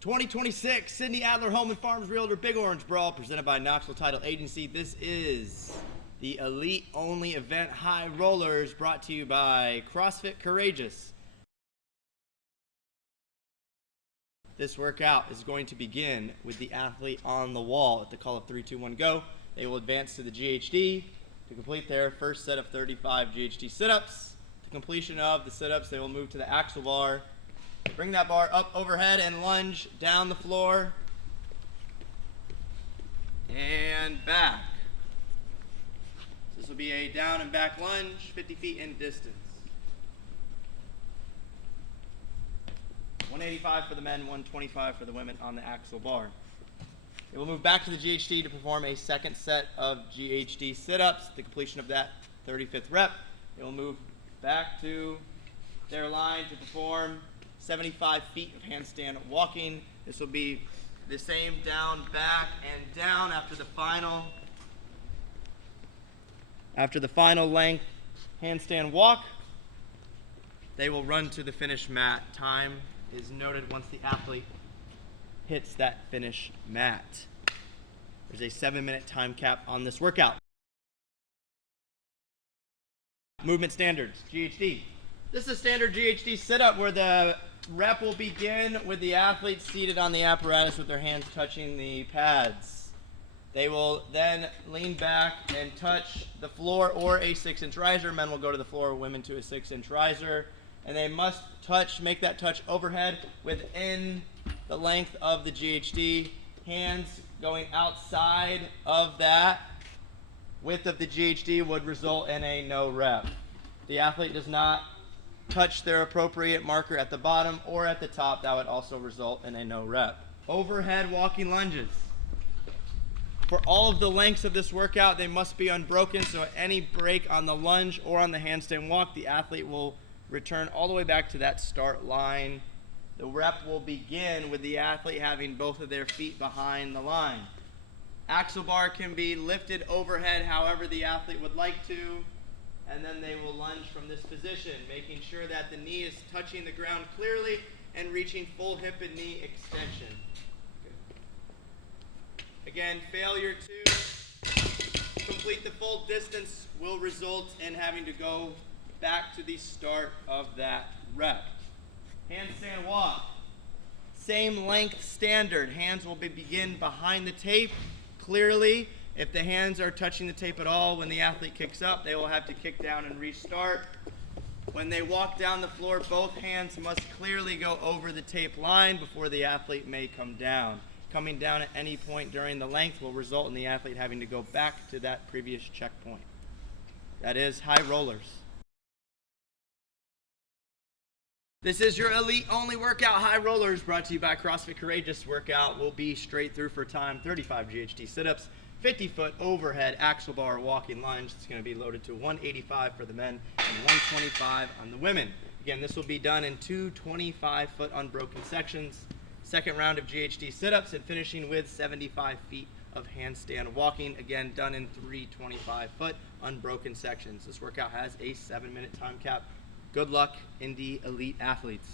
2026 Cindy Adler Home and Farms Realtor Big Orange Brawl presented by Knoxville Title Agency. This is the elite only event, High Rollers, brought to you by CrossFit Courageous. This workout is going to begin with the athlete on the wall. At the call of 3, 2, 1, go, they will advance to the GHD to complete their first set of 35 GHD sit-ups. To completion of the sit-ups, they will move to the axle bar. Bring that bar up overhead and lunge down the floor and back. This will be a down and back lunge, 50 feet in distance. 185 for the men, 125 for the women on the axle bar. They will move back to the GHD to perform a second set of GHD sit-ups. The completion of that 35th rep, they will move back to their line to perform 75 feet of handstand walking. This will be the same down, back, and down after the final length handstand walk. They will run to the finish mat. Time is noted once the athlete hits that finish mat. There's a 7-minute time cap on this workout. Movement standards, GHD. This is a standard GHD sit-up where the rep will begin with the athlete seated on the apparatus with their hands touching the pads. They will then lean back and touch the floor or a 6-inch riser. Men will go to the floor, women to a 6-inch riser. And they must make that touch overhead within the length of the GHD. Hands going outside of that width of the GHD would result in a no rep. The athlete does not touch their appropriate marker at the bottom or at the top. That would also result in a no rep. Overhead walking lunges. For all of the lengths of this workout, they must be unbroken, so at any break on the lunge or on the handstand walk, the athlete will return all the way back to that start line. The rep will begin with the athlete having both of their feet behind the line. Axle bar can be lifted overhead however the athlete would like to, and then they will lunge from this position, making sure that the knee is touching the ground clearly and reaching full hip and knee extension. Again, failure to complete the full distance will result in having to go back to the start of that rep. Handstand walk. Same length standard. Hands will begin behind the tape clearly. If the hands are touching the tape at all, when the athlete kicks up, they will have to kick down and restart. When they walk down the floor, both hands must clearly go over the tape line before the athlete may come down. Coming down at any point during the length will result in the athlete having to go back to that previous checkpoint. That is high rollers. This is your elite only workout, High Rollers, brought to you by CrossFit Courageous. Workout will be straight through for time, 35 GHD sit-ups, 50-foot overhead axle bar walking lunge. It's going to be loaded to 185 for the men and 125 on the women. Again, this will be done in 2 25-foot unbroken sections. Second round of GHD sit-ups and finishing with 75 feet of handstand walking. Again, done in 3 25-foot unbroken sections. This workout has a 7-minute time cap. Good luck, INDY elite athletes.